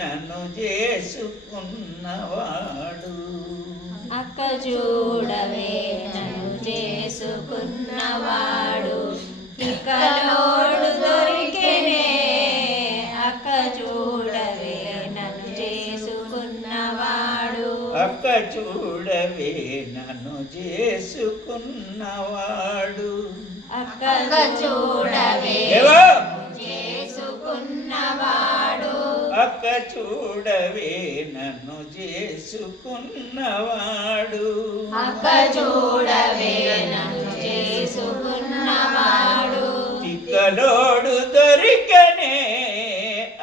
నన్ను చేసుకున్నవాడు. అక్క చూడవే నన్ను చేసుకున్నవాడు. ఇకలోడు దొరికెనే అక్క చూడవే నన్ను చేసుకున్నవాడు. అక్క చూడవే నన్ను చేసుకున్నవాడు. అక్క చూడవే. అక్క చూడవే నన్ను చేసుకున్నవాడు. అక్క చూడవే నన్ను చేసుకున్నవాడు. తిక్కలోడు దొరికనే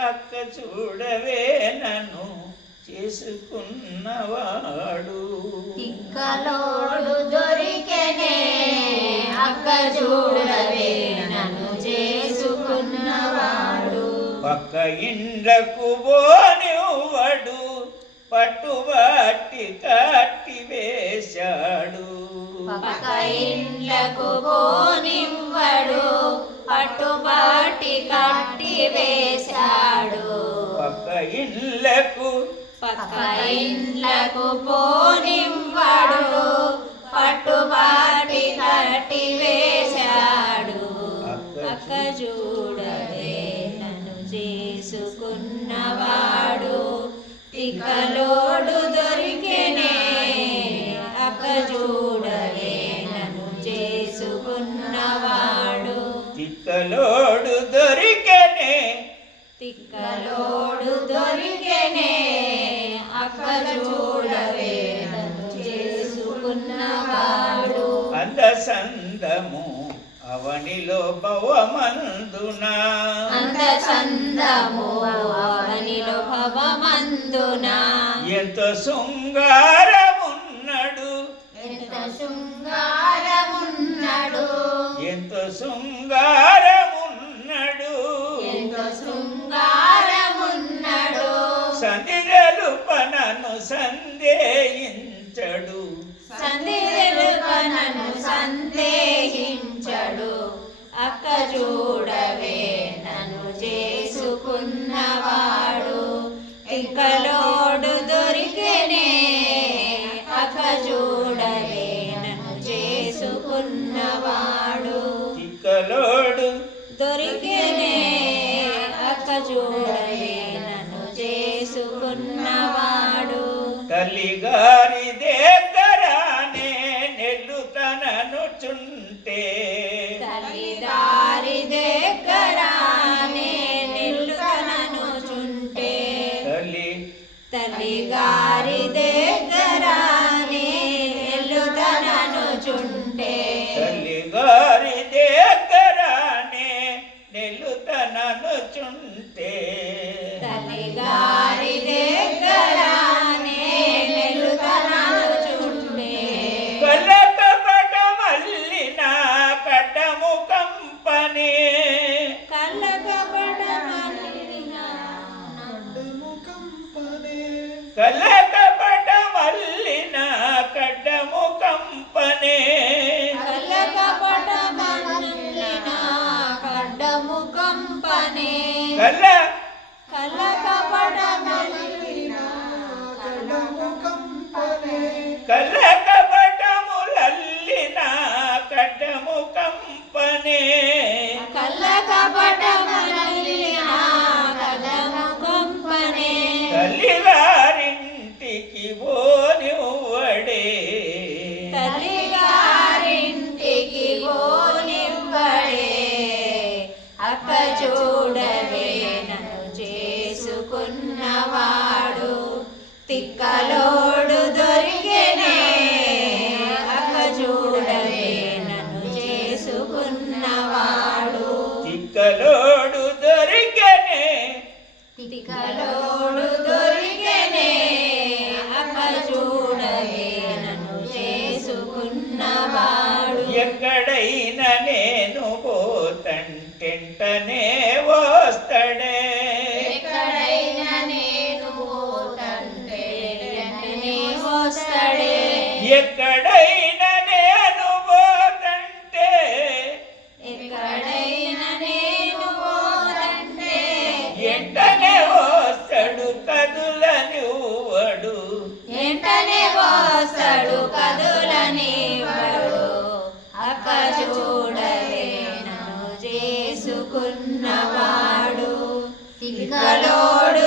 అక్క చూడవే నన్ను చేసుకున్నవాడు. తిక్కలోడు దొరికెనే అక్క చూడవే పక్క ఇండ్లకు పోనివ్వడు పట్టుబట్టి కట్టి వేశాడు. పక్క ఇండ్లకు పోనివ్వడు పట్టుబాటి కట్టి వేశాడు. పక్క ఇండ్లకు పక్క ఇండ్లకు పోనివ్వడు పట్టుబాటి తిక్కలోడు దొరికెనే నన్ను చేసుకున్నవాడు తిక్కలోడు దొరికనే తిక్కలోడు దొరికెనే నన్ను చేసుకున్నవాడు అందసందము అవనిలో భవమందున అంత శృంగారమున్నడు? ఎంత శృంగారమున్నడు? ఎంత శృంగారమున్నడు? ఎంత శృంగారమున్నడు? సంధిరలు పనను సందేహించడు. సందేహను సందేహించడు. అక్క చూడవే తల్లిగా ఎక్కడైనా నేను పోతంటే. ఎక్కడైనా నేను పోతంటే. ఎంటనే వస్తాడు కదులని వాడు. ఎంటనే వస్తాడు కదులని వాడు. అక్క చూడలే నన్ను చేసుకున్నవాడు తిక్కలోడు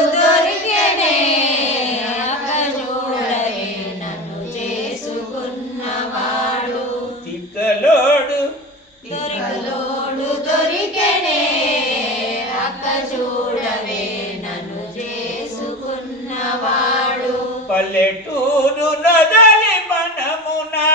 పల్లెటూరు నదలి మనమునా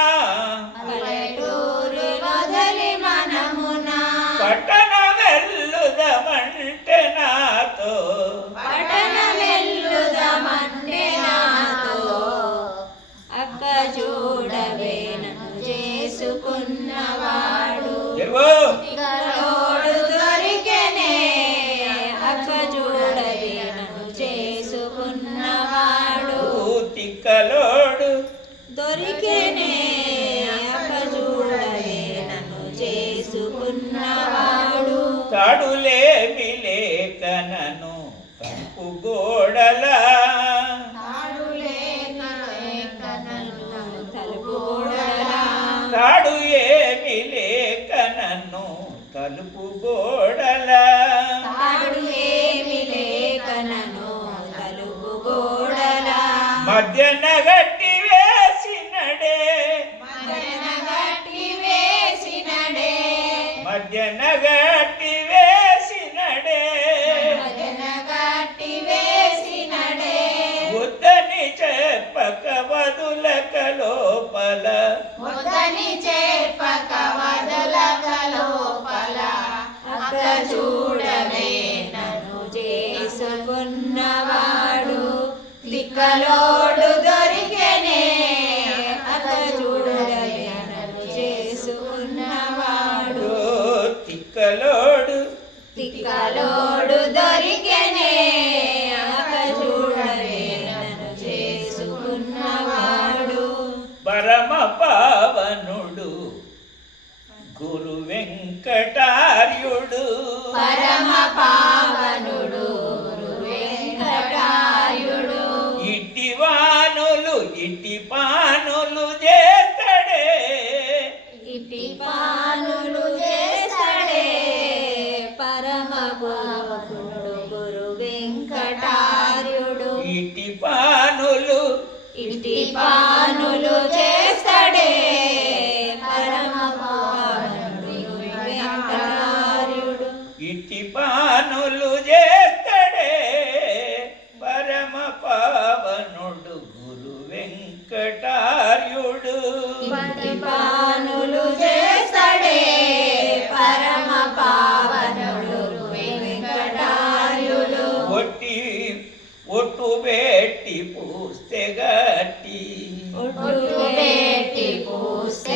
మగాడు ఏమి లేక నన్ను తలుపు గోడల. మధ్య నగట్ తిక్కలోడు తిక్కలోడు దొరికెనే చేసుకున్నవాడు. పరమ పావనుడు గురు వెంకటార్యుడు. పరమ పావనుడు వెంకటార్యుడు. ఇటివానులు ఇటిపా ఇట్టి పానులు చేస్తడే పరమ పావనుడు గురు వెంకటార్యుడు. పానులు చేస్తడే పరమ పావనుడు వెంకటార్యుడు. ఒట్టి ఒట్టు పెట్టి పూస్తే గట్టి. ఒట్టు పెట్టి పూస్తే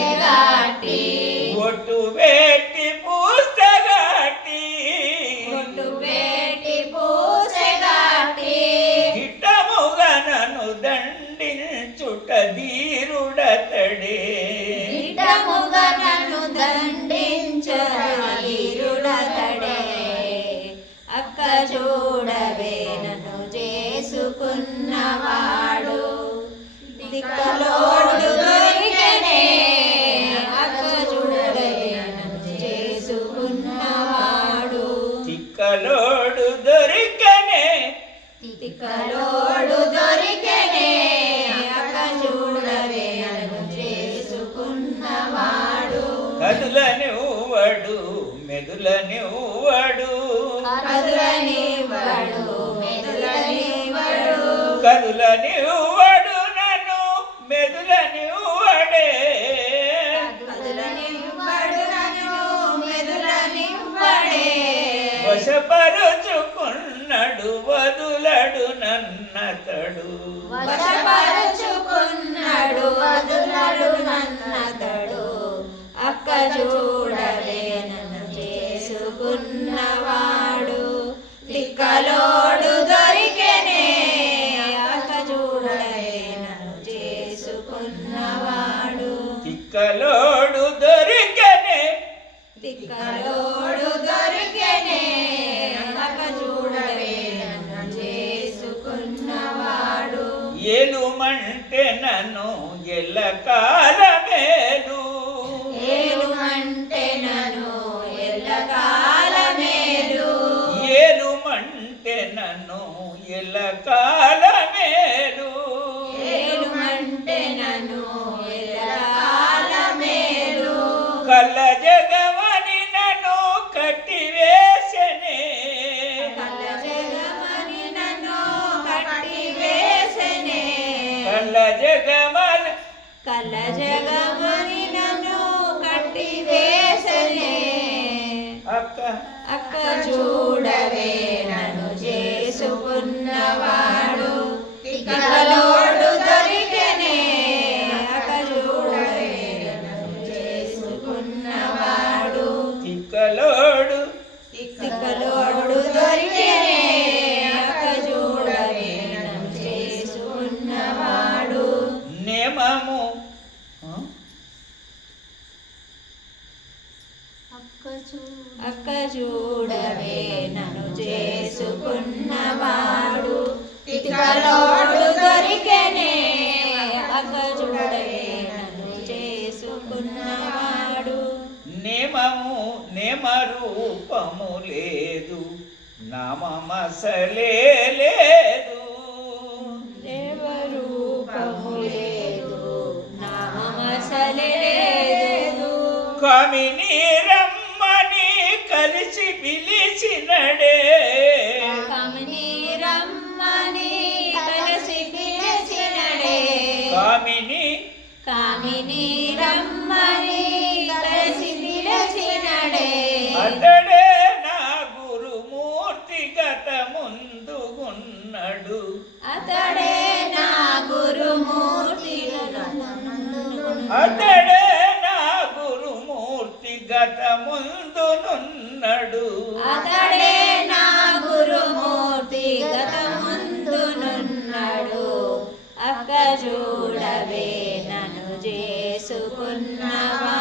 మధుల నివ్వడు మెదుల నివ్వడు కదుల నివ్వడు నన్ను మెదుల నివ్వడే వశపరచుకున్నడు వదులడు నన్నతడు. వశపర ಎಲ್ಲ ಕಾಲ అక్క చూడవే నన్ను చేసుకున్నవాడు దొరికెనే అక్క చూడవే నన్ను చేసుకున్నవాడు తిక్కలోడు. తిక్కలోడు దొరికెనే అక్క చూడవే నన్ను చేసుకున్నవాడు నియమము అక్క చూడవే నన్ను చేసుకున్నవాడు. దొరికెనే అక్క చూడవే నన్ను చేసుకున్నవాడు. నియమము నియమ రూపము లేదు నామమసలే లేదు. దేవరూపము లేదు నామసలే లేదు. కమిని పిలిచినడే. కమని రమ్మని కలిసి పిలిచినడే. కామిని. కామిని రమ్మని కలిసి పిలిచినడే. అతడే నా గురుమూర్తి గత ముందుగున్నడు అతడే నా గురుమూర్తి అతడే గురుమూర్తి గత ముందునున్నడు అతడే నా గురుమూర్తి గత ముందునున్నాడు అక్క చూడవే నన్ను చేసుకున్నవా?